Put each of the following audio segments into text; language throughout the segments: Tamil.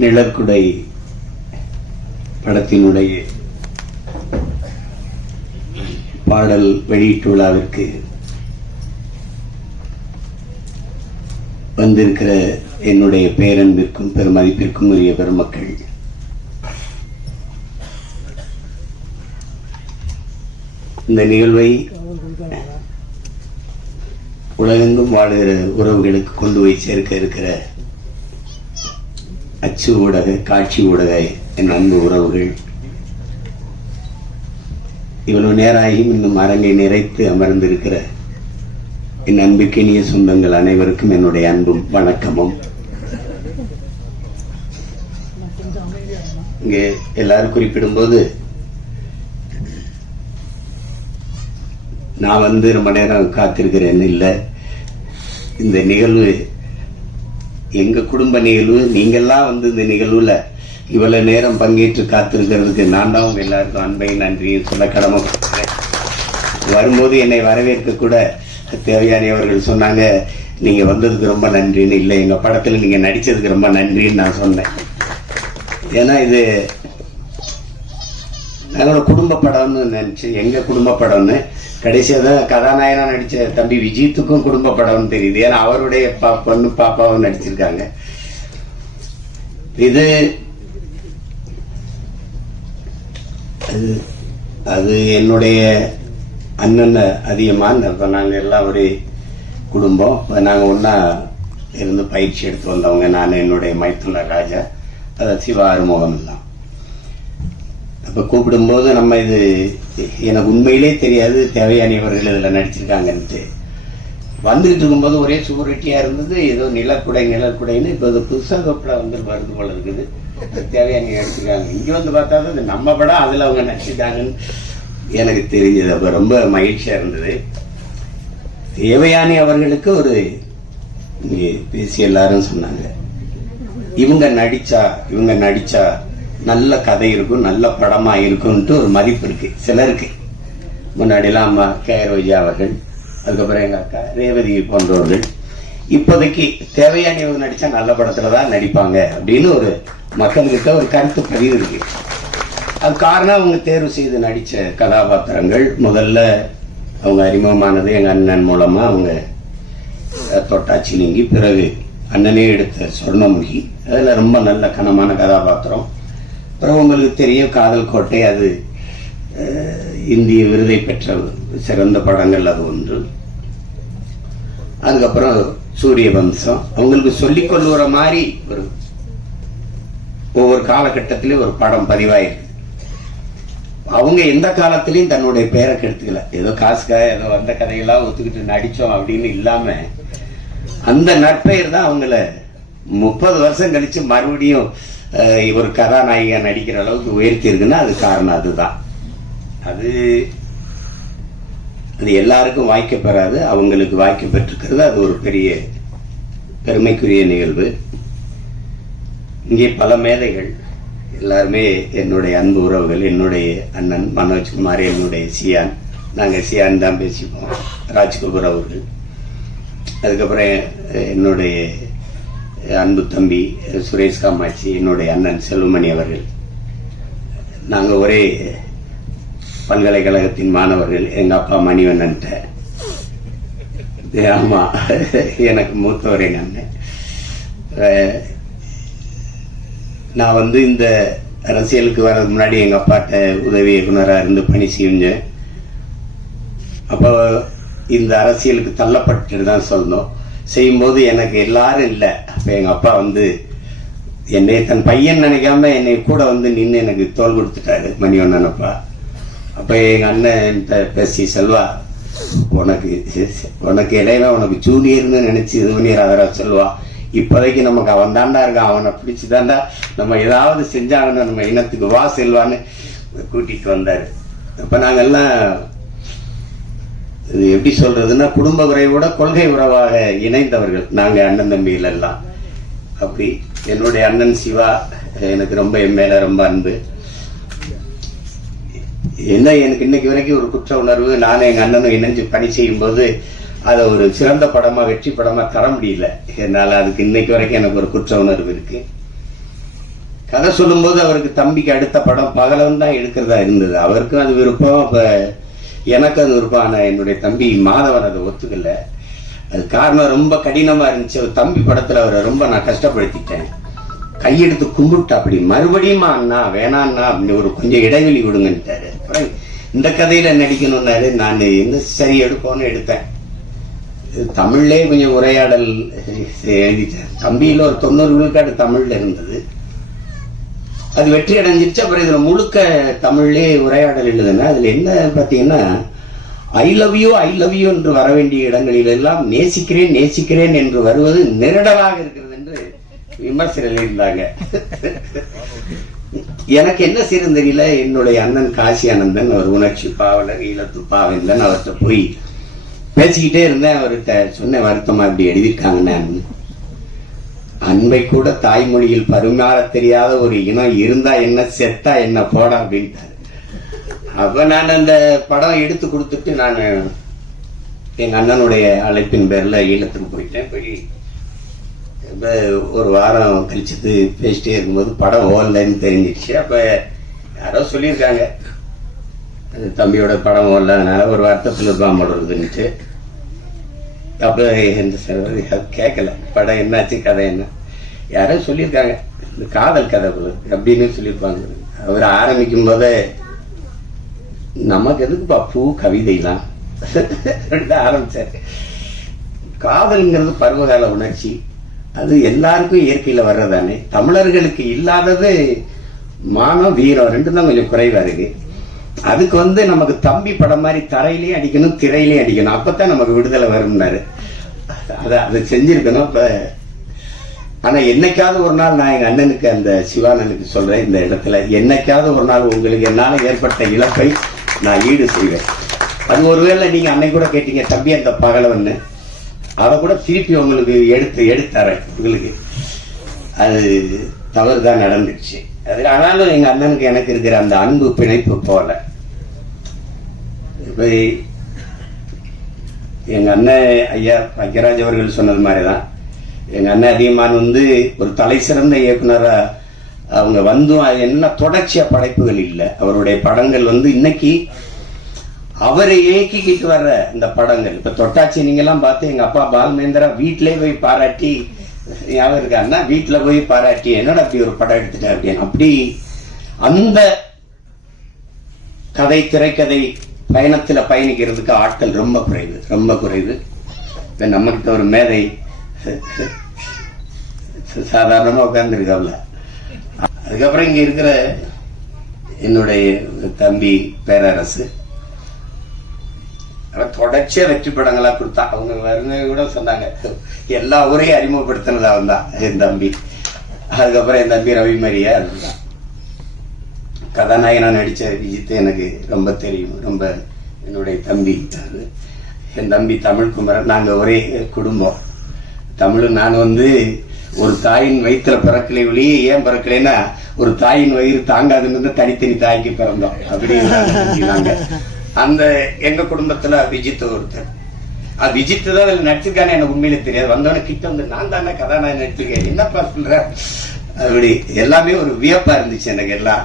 நிழற்குடை படத்தினுடைய பாடல் வெளியீட்டு விழாவிற்கு வந்திருக்கிற என்னுடைய பேரன்பிற்கும் பெருமதிப்பிற்கும் உரிய பெருமக்கள், இந்த நிகழ்வை உலகெங்கும் வாழுகிற உறவுகளுக்கு கொண்டு போய் சேர்க்க இருக்கிற அச்சு ஊடக, காட்சி ஊடக என் அன்பு உறவுகள், இவ்வளவு நேராகியும் இன்னும் அரங்கை நிறைத்து அமர்ந்திருக்கிற என் அன்புக்கினிய சொந்தங்கள் அனைவருக்கும் என்னுடைய அன்பும் வணக்கமும். இங்கே எல்லாரும் குறிப்பிடும்போது நான் ரொம்ப நேரம் காத்திருக்கிறேன் இல்லை. இந்த நிகழ்வு எங்க குடும்ப நிகழ்வு. நீங்கெல்லாம் இந்த நிகழ்வுல இவ்வளவு நேரம் பங்கேற்று காத்திருக்கிறதுக்கு நான் தான் உங்க எல்லாருக்கும் அன்பையும் நன்றியும் சொல்ல கடமைப்பட்டிருக்கிறேன். வரும்போது என்னை வரவேற்க கூட தேவயானி அவர்கள் சொன்னாங்க, நீங்க வந்ததுக்கு ரொம்ப நன்றின்னு. இல்லை, எங்க படத்துல நீங்க நடிச்சதுக்கு ரொம்ப நன்றின்னு நான் சொன்னேன். ஏன்னா இது எங்களோட குடும்ப படம்னு நினைச்சு, எங்க குடும்ப படம்னு கடைசியாக தான் கதாநாயகனா நடிச்ச தம்பி விஜித்துக்கும் குடும்ப படம்னு தெரியுது. ஏன்னா அவருடைய பொண்ணு பாப்பாவும் நடிச்சிருக்காங்க. இது அது என்னுடைய அண்ணன் அதிகமாக நாங்கள் எல்லாம் ஒரு குடும்பம். நாங்கள் ஒன்றா இருந்து பயிற்சி எடுத்து வந்தவங்க. நான் என்னுடைய மைத்துன ராஜா, அதை சிவா ஆறுமுகம் எல்லாம். அப்போ கூப்பிடும்போது நம்ம இது எனக்கு உண்மையிலே தெரியாது தேவயானி அவர்கள் இதில் நடிச்சிருக்காங்கன்ட்டு. வந்துகிட்டு இருக்கும்போது ஒரே சுவரொட்டியாக இருந்தது. ஏதோ நிழற்குடைன்னு இப்போ இது புதுசாக வருது போல இருக்குது. தேவயானி நடிச்சிருக்காங்க. இங்கே வந்து பார்த்தா தான் இது நம்ம படம், அதில் அவங்க நடிச்சிருக்காங்கன்னு எனக்கு தெரிஞ்சது. அப்போ ரொம்ப மகிழ்ச்சியாக இருந்தது. தேவயானி அவர்களுக்கு ஒரு பேசி எல்லாரும் சொன்னாங்க, இவங்க நடிச்சா நல்ல கதை இருக்கும், நல்ல படமா இருக்கும்ட்டு ஒரு மதிப்பு இருக்கு சிலருக்கு. முன்னாடிலாம் அம்மா ரோஜா அவர்கள், அதுக்கப்புறம் எங்க அக்கா ரேவதி போன்றவர்கள், இப்போதைக்கு தேவயானி அவங்க நடிச்சா நல்ல படத்துலதான் நடிப்பாங்க அப்படின்னு ஒரு மக்கள்கிட்ட ஒரு கருத்து பதிவு இருக்கு. அது காரணம் அவங்க தேர்வு செய்து நடிச்ச கதாபாத்திரங்கள். முதல்ல அவங்க அறிமுகமானது எங்க அண்ணன் மூலமா, அவங்க தொட்டாச்சி நீங்கி, பிறகு அண்ணனே எடுத்த சொர்ணமுகி, அதுல ரொம்ப நல்ல கனமான கதாபாத்திரம். அப்புறம் உங்களுக்கு தெரியும் காதல் கோட்டை, அது இந்திய விருதை பெற்ற சிறந்த படங்கள் அது ஒன்று. அதுக்கப்புறம் சூரிய வம்சம். அவங்களுக்கு சொல்லிக் கொள்ளுற மாதிரி ஒரு ஒவ்வொரு காலகட்டத்திலும் ஒரு படம் பதிவாயிருக்கு. அவங்க எந்த காலத்திலையும் தன்னுடைய பேரை கெடுத்துக்கல. ஏதோ காசுக்காக ஏதோ அந்த கதையெல்லாம் ஒத்துக்கிட்டு நடிச்சோம் அப்படின்னு இல்லாம, அந்த நற்பெயர் தான் அவங்கள 30 வருஷம் கழிச்சு மறுபடியும் ஒரு கதாநாயகா நடிக்கிற அளவுக்கு உயர்த்தி இருக்குன்னா அது காரணம் அதுதான். அது எல்லாருக்கும் வாய்க்க பெறாது, அவங்களுக்கு வாய்க்க பெற்றிருக்கிறது. அது ஒரு பெரிய பெருமைக்குரிய நிகழ்வு. இங்கே பல மேதைகள் எல்லாருமே என்னுடைய அன்பு உறவுகள். என்னுடைய அண்ணன் மனோஜ்குமார், என்னுடைய சியான், நாங்கள் சியான் தான் பேசிப்போம், ராஜ்கபூர் அவர்கள். அதுக்கப்புறம் என்னுடைய அன்பு தம்பி சுரேஷ் காமாட்சி, என்னுடைய அண்ணன் செல்வமணி அவர்கள். நாங்கள் ஒரே பல்கலைக்கழகத்தின் மாணவர்கள். எங்க அப்பா மணிவண்ணன்ட்ட, ஆமா எனக்கு மூத்தவர் எங்க அண்ணன். நான் இந்த அரசியலுக்கு வர்றதுக்கு முன்னாடி எங்க அப்பாட்ட உதவி இயக்குனராக இருந்து பணி செஞ்சேன். அப்போ இந்த அரசியலுக்கு தள்ளப்பட்டு தான் சொல்லணும். செய்யும்போது எனக்கு எல்லாரும் இல்லை. அப்ப எங்க அப்பா என்னை தன் பையன் நினைக்காம என்னை கூட நின்று எனக்கு தோல் கொடுத்துட்டாரு மணிவண்ணன் அப்பா. அப்ப எங்க அண்ணன் பேசி, செல்வா உனக்கு இடையில உனக்கு ஜூனியர்னு நினைச்சு இது பண்ணிடுறாரா செல்வா, இப்போதைக்கு நமக்கு அவன் தாண்டா இருக்கான், அவனை பிடிச்சுதாண்டா நம்ம ஏதாவது செஞ்சாங்கன்னு நம்ம இனத்துக்கு வா செல்வான்னு கூட்டிட்டு வந்தாரு. அப்ப நாங்கெல்லாம் இது எப்படி சொல்றதுன்னா, குடும்ப உறவோட கொள்கை உறவாக இணைந்தவர்கள் நாங்க அண்ணன் தம்பிகள் எல்லாம். அப்படி என்னுடைய அண்ணன் சிவா எனக்கு ரொம்ப என் மேல ரொம்ப அன்பு. என்ன எனக்கு இன்னைக்கு வரைக்கும் ஒரு குற்ற உணர்வு. நானும் எங்க அண்ணனும் இணைஞ்சு பணி செய்யும் போது அதை ஒரு சிறந்த படமா வெற்றி படமா தர முடியல என்னால. அதுக்கு இன்னைக்கு வரைக்கும் எனக்கு ஒரு குற்ற உணர்வு இருக்கு. கதை சொல்லும்போது அவருக்கு தம்பிக்கு அடுத்த படம் பகலவன் தான் எடுக்கிறதா இருந்தது. அவருக்கும் அது விருப்பம், அப்ப எனக்கு அது விருப்பம். ஆனா என்னுடைய தம்பி மாதவன் அதை ஒத்துக்கல. அது காரணம் ரொம்ப கடினமா இருந்துச்சு. தம்பி படத்துல அவரை ரொம்ப நான் கஷ்டப்படுத்திட்டேன். கையெடுத்து கும்பிட்டு அப்படி மறுபடியும் அண்ணா வேணான்னா அப்படி ஒரு கொஞ்சம் இடைவெளி விடுங்கன்ட்டாரு. அப்புறம் இந்த கதையில நடிக்கணும்னாரு. நான் என்ன சரி எடுப்போன்னு எடுத்தேன். தமிழ்லே கொஞ்சம் உரையாடல் எழுதிட்டேன். தம்பியில ஒரு 90 விழுக்காடு தமிழ்ல இருந்தது. அது வெற்றி அடைஞ்சிருச்சு. அப்புறம் இதுல முழுக்க தமிழ்லே உரையாடல் எழுதுனா அதுல என்ன பாத்தீங்கன்னா, ஐ லவ் யூ என்று வர வேண்டிய இடங்களில் எல்லாம் நேசிக்கிறேன் நேசிக்கிறேன் என்று வருவது நெருடலாக இருக்கிறது என்று விமர்சனம் எழுதியிருந்தாங்க. எனக்கு என்ன செய்யறது தெரியல. என்னுடைய அண்ணன் காசி ஆனந்தன், அவர் உணர்ச்சி பாவலர், ஈழத்து பாவேந்தன், அவர்கிட்ட போய் பேசிக்கிட்டே இருந்தேன். அவர்கிட்ட சொன்ன வருத்தமா இப்படி எழுதியிருக்காங்கன்னு. அன்பை கூட தாய்மொழியில் பரிமாற தெரியாத ஒரு இனம் இருந்தா என்ன, செத்தா என்ன, போடா அப்படின்ட்டாரு. அப்ப நான் அந்த படம் எடுத்து கொடுத்துட்டு நான் எங்க அண்ணனுடைய அழைப்பின் பேர்ல ஈழத்துக்கு போயிட்டேன். போய் ஒரு வாரம் கழிச்சது பேசிட்டே இருக்கும்போது படம் ஓடலன்னு தெரிஞ்சிடுச்சு. அப்ப யாரோ சொல்லியிருக்காங்க தம்பியோட படம் ஓடல, அதனால ஒரு வருத்தத்தில் இருப்பான் போடுறதுன்ட்டு. அப்ப எந்த சார் கேட்கல, படம் என்னாச்சு, கதை என்ன, யாரோ சொல்லியிருக்காங்க இந்த காதல் கதை அப்படின்னு சொல்லியிருப்பாங்க. அவர் ஆரம்பிக்கும் போதே நமக்கு எதுக்குப்பா பூ கவிதைலாம் ஆரம்பிச்சாரு. காதல்ங்கிறது பருவகால உணர்ச்சி, அது எல்லாருக்கும் இயற்கையில வர்றதானே. தமிழர்களுக்கு இல்லாதது மானம் வீரம் ரெண்டும் தான் கொஞ்சம் குறைவா இருக்கு. அதுக்கு நமக்கு தம்பி படம் மாதிரி தரையிலையும் அடிக்கணும் திரையிலையும் அடிக்கணும், அப்பதான் நமக்கு விடுதலை வரும்னாரு. அதை செஞ்சிருக்கணும். இப்ப ஆனா என்னைக்காவது ஒரு நாள் நான் எங்க அண்ணனுக்கு, அந்த சிவானனுக்கு சொல்றேன், இந்த இடத்துல என்னைக்காவது ஒரு நாள் உங்களுக்கு என்னால ஏற்பட்ட இழப்பை நான் ஈடு செய்வேன். அது ஒருவேளை நீங்க அன்னை கூட கேட்டீங்க தம்பி அந்த பகலவன்னு, அதை கூட திருப்பி உங்களுக்கு எடுத்தரேன் உங்களுக்கு. அது தவறுதான் நடந்துச்சு. அது ஆனாலும் எங்க அண்ணனுக்கு எனக்கு இருக்கிற அந்த அன்பு பிணைப்பு போல. இப்ப எங்க அண்ணன் ஐயா பாக்கியராஜ் அவர்கள் சொன்னது மாதிரிதான் எங்க அண்ணன் அதிகமான ஒரு தலை சிறந்த இயக்குனரா அவங்க அது என்ன தொடர்ச்சியா படைப்புகள் இல்லை. அவருடைய படங்கள் இன்னைக்கு அவரை இயக்கிக்கிட்டு வர்ற இந்த படங்கள். இப்ப தொட்டாச்சி நீங்க எல்லாம் பார்த்து எங்க அப்பா பால்மேந்திரா வீட்டிலே போய் பாராட்டி, ஞாபகம் இருக்கா அண்ணா, வீட்டுல போய் பாராட்டி என்னோட அப்படி ஒரு படம் எடுத்துட்டேன் அப்படின்னு. அப்படி அந்த கதை திரைக்கதை பயணத்துல பயணிக்கிறதுக்கு ஆட்கள் ரொம்ப குறைவு, ரொம்ப குறைவு. நம்ம கிட்ட ஒரு மேதை சாதாரணமா உட்கார்ந்து இருக்காப்ல. அதுக்கப்புறம் இங்க இருக்கிற என்னுடைய தம்பி பேரரசு தொடர்ச்சியா வெற்றி படங்களா கொடுத்தா. அவங்க வருங்க கூட சொன்னாங்க எல்லா ஊரையும் அறிமுகப்படுத்தினது அவன் தான் என் தம்பி. அதுக்கப்புறம் என் தம்பி ரவி மரியா அதுதான் கதாநாயகனா நடிச்ச விஜித் எனக்கு ரொம்ப தெரியும். ரொம்ப என்னுடைய தம்பி என் தம்பி தமிழ் குமரன். நாங்க ஒரே குடும்பம். தமிழ் நான் ஒரு தாயின் வயிற்றுல பிறக்கலை ஒளியே. ஏன் பிறக்கலைன்னா ஒரு தாயின் வயிறு தாங்காதுன்னு தனித்தனி தாய்க்கு பிறந்தோம். அப்படி நாங்க அந்த எங்க குடும்பத்துல விஜித் ஒருத்தர். விஜித் தான் நடிச்சிருக்கானே எனக்கு உண்மையிலே தெரியாது. வந்தவன கிட்ட நான் தானே கதாநாயகன் நடிச்சிருக்கேன், என்னப்பா சொல்ற, அப்படி எல்லாமே ஒரு வியப்பா இருந்துச்சு எனக்கு. எல்லாம்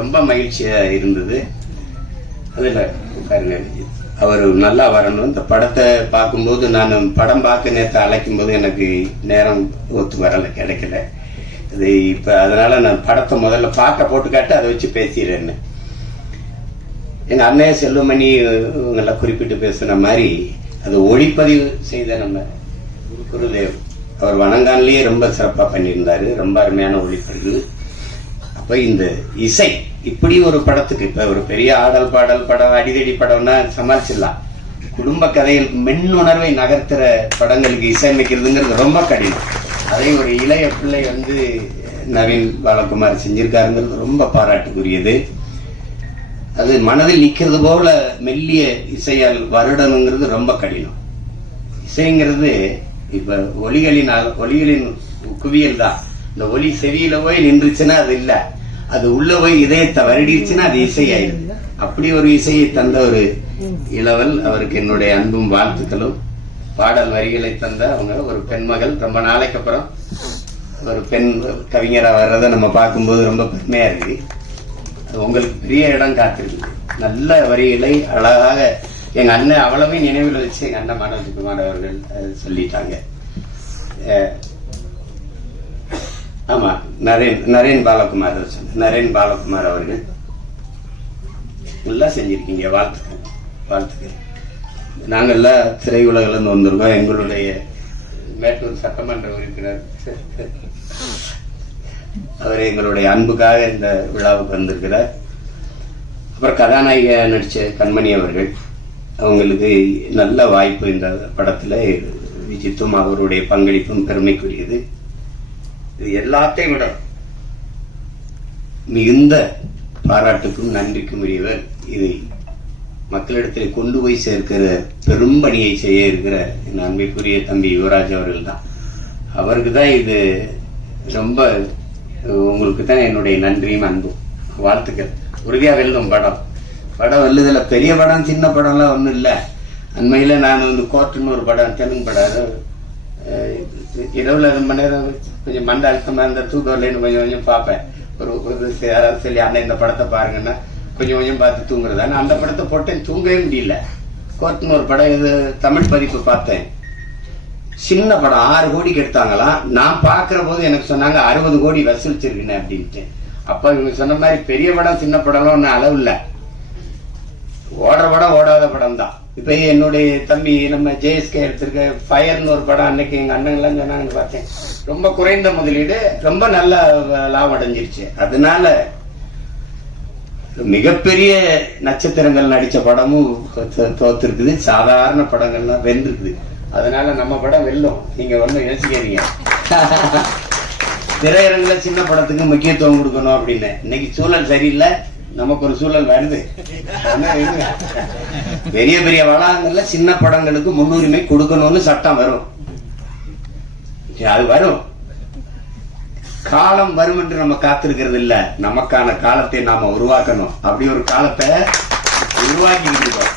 ரொம்ப மகிழ்ச்சியா இருந்தது. அதுல பாருங்க அவர் நல்லா வரணும். இந்த படத்தை பார்க்கும்போது நான் படம் பார்க்க நேரத்தை அழைக்கும் போது எனக்கு நேரம் ஒத்து வரல, கிடைக்கல. இது இப்ப அதனால நான் படத்தை முதல்ல பார்க்க போட்டு காட்டு அதை வச்சு பேசிடுறேன்னு. எங்க அண்ணைய செல்வமணி இவங்கெல்லாம் குறிப்பிட்டு பேசுன மாதிரி அது ஒளிப்பதிவு செய்த நம்ம குருதேவ் அவர் வணங்கான்லயே ரொம்ப சிறப்பா பண்ணியிருந்தாரு. ரொம்ப அருமையான ஒளிப்பதிவு. அப்ப இந்த இசை இப்படி ஒரு படத்துக்கு, இப்ப ஒரு பெரிய ஆடல் பாடல் படம் அடிதடி படம்னா சமாளிச்சிடலாம். குடும்ப கதையில் மென்னுணர்வை நகர்த்துற படங்களுக்கு இசையமைக்கிறதுங்கிறது ரொம்ப கடினம். அதை ஒரு இளைய பிள்ளை நவீன் பாலகுமார் செஞ்சிருக்காருங்கிறது ரொம்ப பாராட்டுக்குரியது. அது மனதில் நிக்கிறது போல மெல்லிய இசையால் வருடனுங்கிறது ரொம்ப கடினம். இசைங்கிறது இப்ப ஒலிகளின் குவியல் தான். இந்த ஒலி செவியில போய் நின்றுச்சுன்னா அது இல்ல, அது உள்ள போய் இதயத்தை வருடிச்சுன்னா அது இசை ஆயிடுது. அப்படி ஒரு இசையை தந்த ஒரு இளவல், அவருக்கு என்னுடைய அன்பும் வாழ்த்துக்களும். பாடல் வரிகளை தந்த அவங்க ஒரு பெண்மகள். ரொம்ப நாளைக்கு அப்புறம் ஒரு பெண் கவிஞராக வர்றதை நம்ம பார்க்கும்போது ரொம்ப பெருமையா இருக்கு. உங்களுக்கு பெரிய இடம் காத்திருக்குது. நல்ல வரிகளை அழகாக எங்க அண்ணன் அவ்வளவே நினைவில் வச்சு எங்க அண்ணன் மனோஜ்குமார் அவர்கள் சொல்லிட்டாங்க. ஆமா, நரேன் பாலகுமார் நரேன் பாலகுமார் அவர்கள் நல்லா செஞ்சிருக்கீங்க. வாழ்த்துக்கள். நாங்கள்லாம் திரையுலகில் இருந்து வந்திருக்கோம். எங்களுடைய மேட்டூர் சட்டமன்ற உறுப்பினர் அவர் எங்களுடைய அன்புக்காக இந்த விழாவுக்கு வந்திருக்கிறார். அப்புறம் கதாநாயக நடிச்ச கண்மணி அவர்கள், அவங்களுக்கு நல்ல வாய்ப்பு இந்த படத்துல. விஜித்தும் அவருடைய பங்களிப்பும் பெருமைக்குரியது. இது எல்லாத்தையும் விட மிகுந்த பாராட்டுக்கும் நன்றிக்கும் உரியவர். இதை மக்களிடத்தில் கொண்டு போய் சேர்க்கிற பெரும் பணியை செய்ய இருக்கிற என் அன்பிற்குரிய தம்பி யுவராஜ் அவர்கள் தான். அவருக்கு தான் இது ரொம்ப, உங்களுக்கு தான் என்னுடைய நன்றியும் அன்பும் வாழ்த்துக்கள். உறுதியா வெல்லும் படம் வெல்லுதல. பெரிய படம் சின்ன படம்லாம் ஒன்றும் இல்லை. அண்மையில நான் கோர்ட்டுன்னு ஒரு படம், தெலுங்கு படம், இரவுல 2 மணி நேரம் கொஞ்சம் மண்ட அழுத்தமா இருந்த தூக்கம்லன்னு கொஞ்சம் பார்ப்பேன். ஒரு யாராவது சொல்லி அண்ணன் இந்த படத்தை பாருங்கன்னா கொஞ்சம் பார்த்து தூங்குறது. ஆனா அந்த படத்தை போட்டேன், தூங்கவே முடியல. கோர்ட்டுன்னு ஒரு படம், இது தமிழ் பதிப்பு பார்த்தேன். சின்ன படம் 6 கோடிக்கு எடுத்தாங்களாம். நான் பாக்குற போது எனக்கு சொன்னாங்க 60 கோடி வசூலிச்சிருக்கேன் அப்படின்ட்டு. அப்ப இவங்க சொன்ன மாதிரி பெரிய படம் சின்ன படம்லாம் ஒன்னும் அளவு இல்ல. ஓடுற படம் ஓடாத படம் தான். இப்ப என்னுடைய தம்பி நம்ம ஜேஎஸ்கே எடுத்திருக்க ஃபயர்னு ஒரு படம், அன்னைக்கு எங்க அண்ணன் எல்லாம் சொன்னாங்க பார்த்தேன். ரொம்ப குறைந்த முதலீடு, ரொம்ப நல்ல லாபம் அடைஞ்சிருச்சு. அதனால மிகப்பெரிய நட்சத்திரங்கள் நடிச்ச படமும் தோத்துருக்குது. சாதாரண படங்கள்லாம் வென்றிருக்குது. அதனால நம்ம படம் வெல்லும். நீங்க ஒன்னும் யோசிக்கிறீங்க. திரையரங்குல சின்ன படத்துக்கு முக்கியத்துவம் கொடுக்கணும் அப்படின்னு. இன்னைக்கு சூழல் சரியில்லை, நமக்கு ஒரு சூழல் வருது. பெரிய பெரிய வளாகங்கள்ல சின்ன படங்களுக்கு முன்னுரிமை கொடுக்கணும்னு சட்டம் வரும். அது வரும், காலம் வரும் என்று நம்ம காத்திருக்கிறது இல்ல. நமக்கான காலத்தை நாம உருவாக்கணும். அப்படி ஒரு காலத்தை உருவாக்கி இருக்கோம்.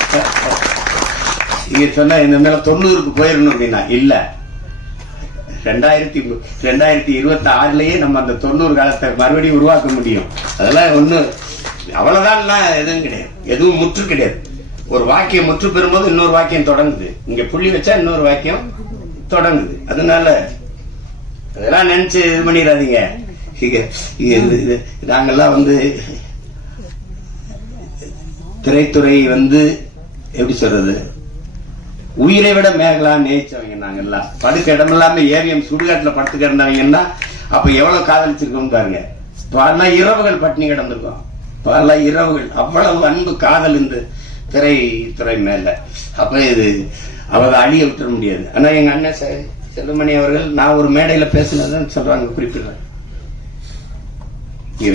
நீங்க சொன்ன இந்த மேல 90க்கு போயிடணும் அப்படின்னா இல்ல, 2026லயே நம்ம அந்த 90 காலத்தை மறுபடியும் உருவாக்க முடியும். அதெல்லாம் ஒண்ணு அவ்வளவுதான், எதுவும் கிடையாது. எதுவும் முற்று கிடையாது. ஒரு வாக்கியம் முற்று பெறும்போது இன்னொரு வாக்கியம் தொடங்குது. இங்க புள்ளி வச்சா இன்னொரு வாக்கியம் தொடங்குது. அதனால அதெல்லாம் நினைச்சு இது பண்ணிடாதீங்க. நாங்கெல்லாம் திரைத்துறை எப்படி சொல்றது, உயிரை விட மேகலாம் நேச்சவங்க. நாங்கெல்லாம் படுக்க இடம் இல்லாம ஏவிஎம் சுடுகாட்டுல படுத்து கிடந்தவங்கன்னா அப்ப எவ்வளவு காதலிச்சிருக்கோம் பாருங்க. பல இரவுகள் பட்டினி கிடந்திருக்கோம், பல இரவுகள். அவ்வளவு அன்பு காதல் இந்த திரைத்துறை மேல. அப்ப இது அவரை அழிய விட்டுற முடியாது. ஆனா எங்க அண்ணன் செல்வமணி அவர்கள், நான் ஒரு மேடையில பேசினதுன்னு சொல்றாங்க, குறிப்பிடுறேன்.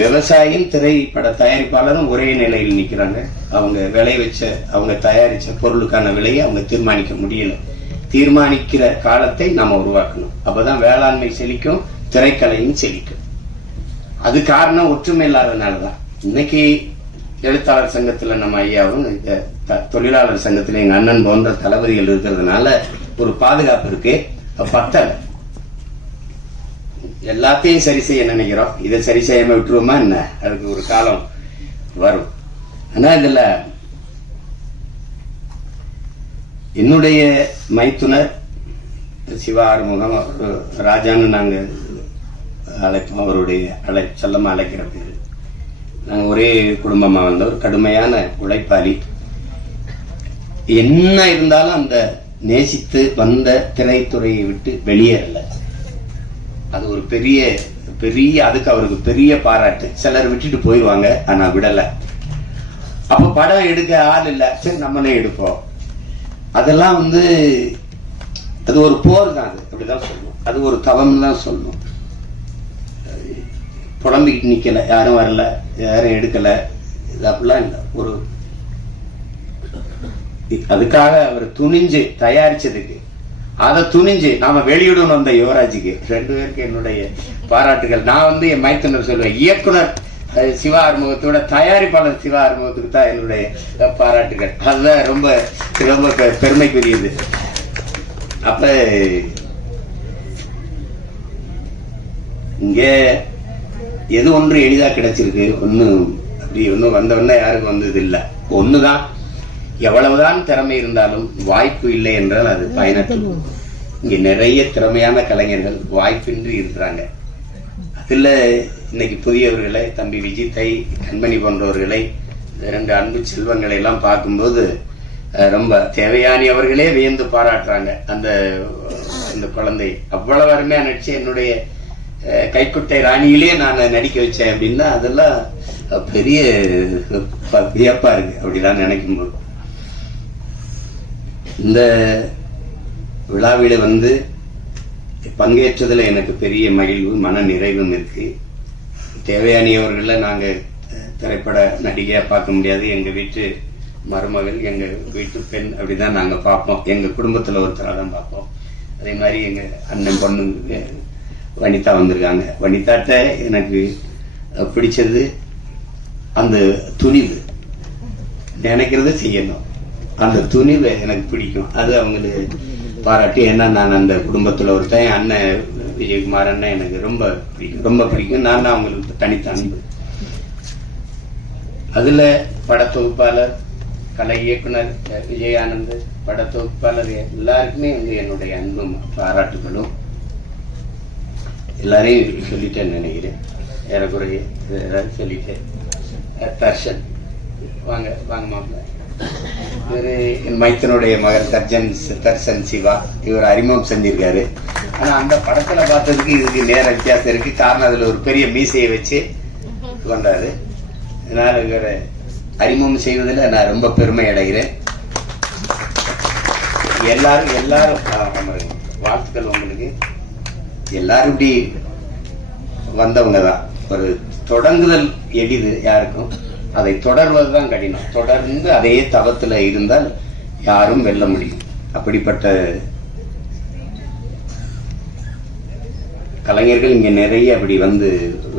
விவசாயியும் திரைப்பட தயாரிப்பாளரும் ஒரே நிலையில் நிக்கிறாங்க. அவங்க அவங்க தயாரிச்ச பொருளுக்கான விலையை அவங்க தீர்மானிக்க முடியல. தீர்மானிக்கிற காலத்தை நாம உருவாக்கணும். அப்பதான் வேளாண்மை செழிக்கும், திரைக்கலையும் செழிக்கும். அது காரணம் ஒற்றுமை இல்லாததுனாலதான். இன்னைக்கு எழுத்தாளர் சங்கத்துல நம்ம ஐயாவும், தொழிலாளர் சங்கத்துல எங்க அண்ணன் போன்ற தளபதிகள் இருக்கிறதுனால ஒரு பாதுகாப்பு இருக்கு. பத்தல, எல்லாத்தையும் சரி செய்ய நினைக்கிறோம். இதை சரி செய்யாம விட்டுருவோமா என்ன? அதுக்கு ஒரு காலம் வரும். ஆனா இதுல என்னுடைய மைத்துனர் சிவா ஆறுமுகம், ராஜான்னு நாங்க அழைப்போம். அவருடைய செல்லமா அழைக்கிற பேரு. நாங்க ஒரே குடும்பமா வந்தவர், கடுமையான உழைப்பாளி. என்ன இருந்தாலும் அந்த நேசித்து வந்த திரைத்துறையை விட்டு வெளியேறல. அது ஒரு பெரிய அதுக்கு அவருக்கு பெரிய பாராட்டு. சிலர் விட்டுட்டு போயிடுவாங்க, ஆனா விடல. அப்ப படம் எடுக்க ஆள் இல்ல, சரி நம்மளே எடுப்போம். அதெல்லாம் அது ஒரு போர் தான். அது அப்படிதான் சொல்லணும். அது ஒரு தவம் தான் சொல்லணும். புலம்பிக்கிட்டு நிக்கல, யாரும் வரல, யாரும் எடுக்கல, இது அப்படிலாம் இல்லை. ஒரு அதுக்காக அவர் துணிஞ்சு தயாரிச்சதுக்கு, அதை துணிஞ்சு நாம வெளியிடணும். அந்த யுவராஜுக்கு 2 பேருக்கு என்னுடைய பாராட்டுகள். நான் என் மைத்துனர் சொல்லுவேன், இயக்குனர் சிவா ஆறுமுகத்தோட தயாரிப்பாளர் சிவா ஆறுமுகத்துக்கு தான் என்னுடைய பாராட்டுகள். அதுதான் ரொம்ப ரொம்ப பெருமைக்குரியது. அப்ப இங்க எது ஒன்று எளிதா கிடைச்சிருக்கு, ஒன்னும் வந்தவொன்னே யாருக்கும் வந்தது இல்லை. ஒண்ணுதான், எவ்வளவுதான் திறமை இருந்தாலும் வாய்ப்பு இல்லை என்றால் அது பயனற்றது. இங்க நிறைய திறமையான கலைஞர்கள் வாய்ப்பின்றி இருக்கிறாங்க. அதுல இன்னைக்கு புதியவர்களை, தம்பி விஜித்தை, கண்மணி போன்றவர்களை, 2 அன்பு செல்வங்களை எல்லாம் பார்க்கும்போது ரொம்ப தேவையானி அவர்களே வியந்து பாராட்டுறாங்க. அந்த குழந்தை அவ்வளவு அருமையா நடிச்சு என்னுடைய கைக்குட்டை ராணியிலே நான் நடிக்க வச்சேன் அப்படின்னா அதெல்லாம் பெரிய வியப்பா இருக்கு. அப்படிதான் நினைக்கும்போது இந்த விழாவில பங்கேற்றதுல எனக்கு பெரிய மகிழ்வு, மன நிறைவும் இருக்கு. தேவையானி அவர்கள நாங்க திரைப்பட நடிகையா பார்க்க முடியாது. எங்க வீட்டு மருமகள், எங்க வீட்டு பெண், அப்படிதான் நாங்க பார்ப்போம். எங்க குடும்பத்துல ஒருத்தராக தான் பார்ப்போம். அதே மாதிரி எங்க அண்ணன் பொண்ணு வனிதா வந்திருக்காங்க. வனிதாட்ட எனக்கு பிடிச்சது அந்த துணிவு, நினைக்கிறது செய்யணும். அந்த துணிவு எனக்கு பிடிக்கும். அது அவங்களுக்கு பாராட்டி. ஏன்னா நான் அந்த குடும்பத்துல ஒருத்தன், அண்ணன் விஜயகுமார் அண்ணன் எனக்கு ரொம்ப பிடிக்கும். நான் அவங்களுக்கு தனித்த அன்பு. அதுல படத்தொகுப்பாளர், கலை இயக்குனர் விஜயானந்த், படத்தொகுப்பாளர் எல்லாருக்குமே என்னுடைய அன்பும் பாராட்டுகளும். எல்லாரையும் சொல்லிட்டேன்னு நினைக்கிறேன், ஏறக்குறைய சொல்லிட்டேன். தர்ஷன் வாங்க மாப்பிள்ள, இவரு என் மைத்தனுடைய மகன் தர்ஷன் சிவா. இவர் அறிமுகம் செஞ்சிருக்காரு. ஆனா அந்த படத்துல பார்த்ததுக்கு இதுக்கு நேர வித்தியாசம் இருக்கு. காரணம் அதுல ஒரு பெரிய மீசையை வச்சு கொண்டாரு. அதனால இவரை அறிமுகம் செய்வதில் நான் ரொம்ப பெருமை அடைகிறேன். எல்லாரும் வாழ்த்துக்கள் உங்களுக்கு. எல்லாரும் இப்படி வந்தவங்க தான். ஒரு தொடங்குதல் எளிது யாருக்கும், அதை தொடர்வதுதான் கடினம். தொடர்ந்து அதே தவத்துல இருந்தால் யாரும் வெல்ல முடியும். அப்படிப்பட்ட கலைஞர்கள் இங்க நிறைய அப்படி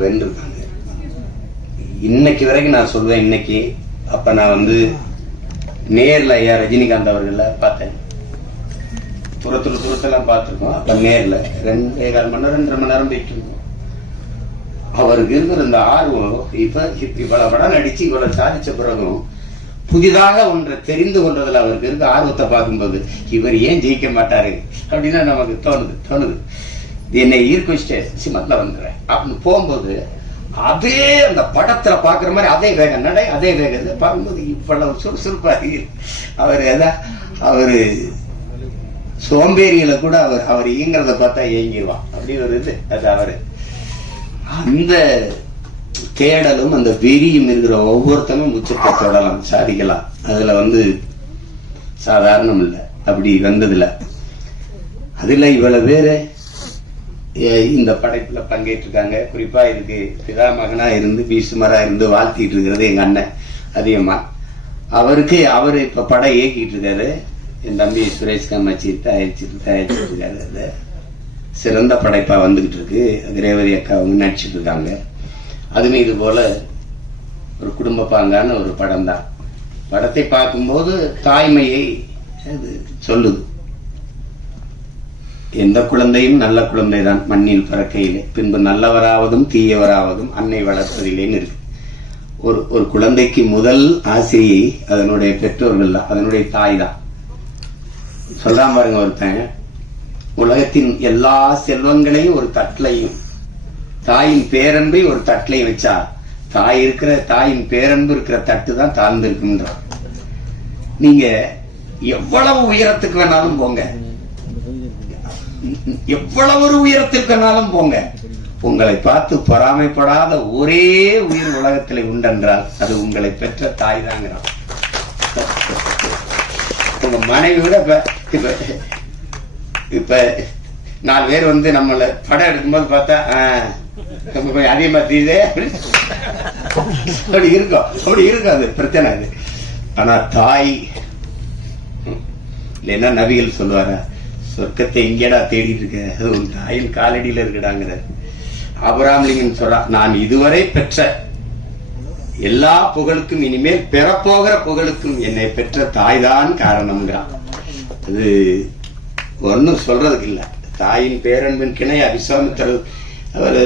வென்றிருக்காங்க. இன்னைக்கு வரைக்கும் நான் சொல்வேன், இன்னைக்கு அப்ப நான் நேர்ல ஐயா ரஜினிகாந்த் அவர்கள பார்த்தேன். துரத்தெல்லாம் பார்த்திருக்கோம். அப்ப நேர்ல 2.25 மணி நேரம் 2.5 மணி நேரம் போயிட்டு இருக்கோம். அவருக்கு இருக்கிற இந்த ஆர்வம், இவ்வளவு படம் நடிச்சு இவ்வளவு சாதிச்ச பிறகும் புதிதாக ஒன்றை தெரிந்து கொண்டதுல அவருக்கு இருக்க ஆர்வத்தை பார்க்கும்போது இவர் ஏன் ஜெயிக்க மாட்டாரு அப்படின்னா நமக்கு தோணுது. என்னை ஈர்க்க வச்சுட்டு சிமத்துல வந்துடுறேன் அப்படின்னு போகும்போது அதே அந்த படத்துல பாக்குற மாதிரி அதே வேகம் நடை, அதே வேகத்தை பார்க்கும்போது இவ்வளவு சுறுசுறுப்பா அவரு சோம்பேறிகளை கூட அவர் இயங்கிறத பார்த்தா இயங்கிடுவான். அப்படி ஒரு அது அவரு அந்த தேடலும் அந்த வெறியும் இருக்கிற ஒவ்வொருத்தனும் உச்சத்தை தொடலாம், சாதிக்கலாம். அதுல சாதாரணம் இல்லை. அப்படி வந்ததுல அதுல இவ்வளவு பேரு இந்த படைப்புல பங்கேற்றிருக்காங்க. குறிப்பா இதுக்கு பிதா மகனா இருந்து பீசுமரா இருந்து வாழ்த்திட்டு இருக்கிறது எங்க அண்ணன் அதிகமா. அவரு இப்ப படம் இயக்கிட்டு இருக்காரு. என் தம்பி சுரேஷ் காமாட்சி தயாரிச்சிட்டு இருக்காரு. அது சிறந்த படைப்பா வந்துகிட்டு இருக்கு. ரேவதி அக்கா நடிச்சிட்டு இருக்காங்க. அதுமே இது போல ஒரு குடும்ப பாங்கான ஒரு படம் தான். படத்தை பார்க்கும்போது தாய்மையை சொல்லுது. எந்த குழந்தையும் நல்ல குழந்தைதான் மண்ணில் பிறக்கையிலே, பின்பு நல்லவராவதும் தீயவராவதும் அன்னை வளர்ப்பதில்லைன்னு இருக்கு. ஒரு குழந்தைக்கு முதல் ஆசிரியை அதனுடைய பெற்றோர்கள் தான், அதனுடைய தாய் தான். சொல்றாம பாருங்க, ஒருத்தன் உலகத்தின் எல்லா செல்வங்களையும் ஒரு தட்டிலையும் தாயின் பேரன்பை ஒரு தட்டிலையும் வச்சா தாயின் பேரன்பு இருக்கிற தட்டு தான் தாழ்ந்து இருக்குன்றான். நீங்க எவ்வளவு உயரத்துக்கு வேணாலும் போங்க, எவ்வளவு ஒரு உயரத்திற்கு வேணாலும் போங்க, உங்களை பார்த்து பொறாமைப்படாத ஒரே உயிர் உலகத்தில் உண்டென்றால் அது உங்களை பெற்ற தாய் தாங்கிறான். உங்க மனைவி விட இப்ப 4 பேர் நம்மள படம் எடுக்கும்போது பார்த்தா கொஞ்சம் அதிகமா தீதே அப்படி இருக்கும். அது பிரச்சனை அது. ஆனா தாய் இல்லைன்னா நபிகள் சொல்லுவாரா, சொர்க்கத்தை எங்கேடா தேடிட்டு இருக்க, அது உன் தாயின் காலடியில இருக்குடாங்கிற. ஆபிரகாம் சொல்றா, நான் இதுவரை பெற்ற எல்லா புகழுக்கும் இனிமேல் பெறப்போகிற புகழுக்கும் என்னை பெற்ற தாய்தான் காரணம்ங்கிறான். அது ஒன்னும் சொல்றதுக்கு இல்ல. தாயின் பேரன்பின் கிணை அபிசாமித்தர் அவர்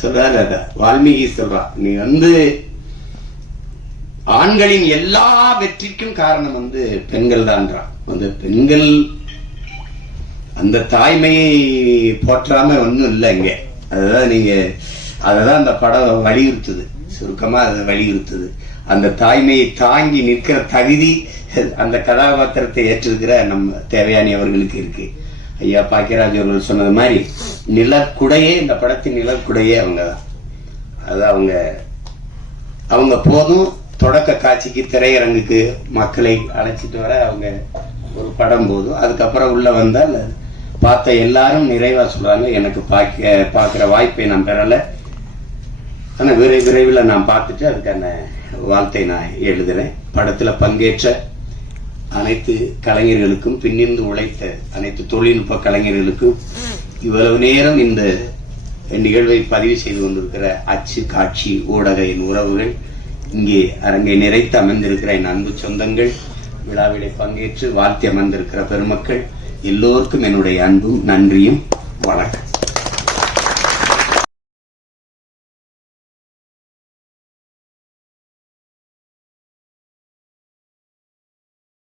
சொல்றாரு, வால்மீகி சொல்றா, நீ ஆண்களின் எல்லா வெற்றிக்கும் காரணம் பெண்கள் தான்றான். பெண்கள் அந்த தாய்மையை போற்றாம ஒன்னும் இல்லை இங்க. அததான் அந்த படம் வலியுறுத்துது. சுருக்கமா அதை வலியுறுத்துது. அந்த தாய்மையை தாங்கி நிற்கிற தகுதி அந்த கதாபாத்திரத்தை ஏற்றிருக்கிற நம்ம தேவயானி அவர்களுக்கு இருக்கு. ஐயா பாக்கியராஜ் அவர்கள் சொன்னது மாதிரி நிலக்குடையே, இந்த படத்தின் நிலக்குடையே அவங்கதான். அது அவங்க போதும் தொடக்க காட்சிக்கு திரையரங்குக்கு மக்களை அழைச்சிட்டு வர அவங்க ஒரு படம் போதும். அதுக்கப்புறம் உள்ள வந்தால் பார்த்த எல்லாரும் நிறைவா சொல்றாங்க, எனக்கு பார்க்கிற வாய்ப்பை நான் பெறல, ஆனா விரைவில் நான் பார்த்துட்டு அதுக்கான வாழ்த்தை நான் எழுதுறேன். படத்துல பங்கேற்ற அனைத்து கலைஞர்களுக்கும், பின்னிருந்து உழைத்த அனைத்து தொழில்நுட்ப கலைஞர்களுக்கும், இவ்வளவு நேரம் இந்த நிகழ்வை பதிவு செய்து கொண்டிருக்கிற அச்சு, காட்சி, ஊடக என் உறவுகள், இங்கே அரங்கை நிறைத்து அமர்ந்திருக்கிற என் அன்பு சொந்தங்கள், விழாவிலே பங்கேற்று வாழ்த்தி அமர்ந்திருக்கிற பெருமக்கள் எல்லோருக்கும் என்னுடைய அன்பும் நன்றியும் வணக்கம்.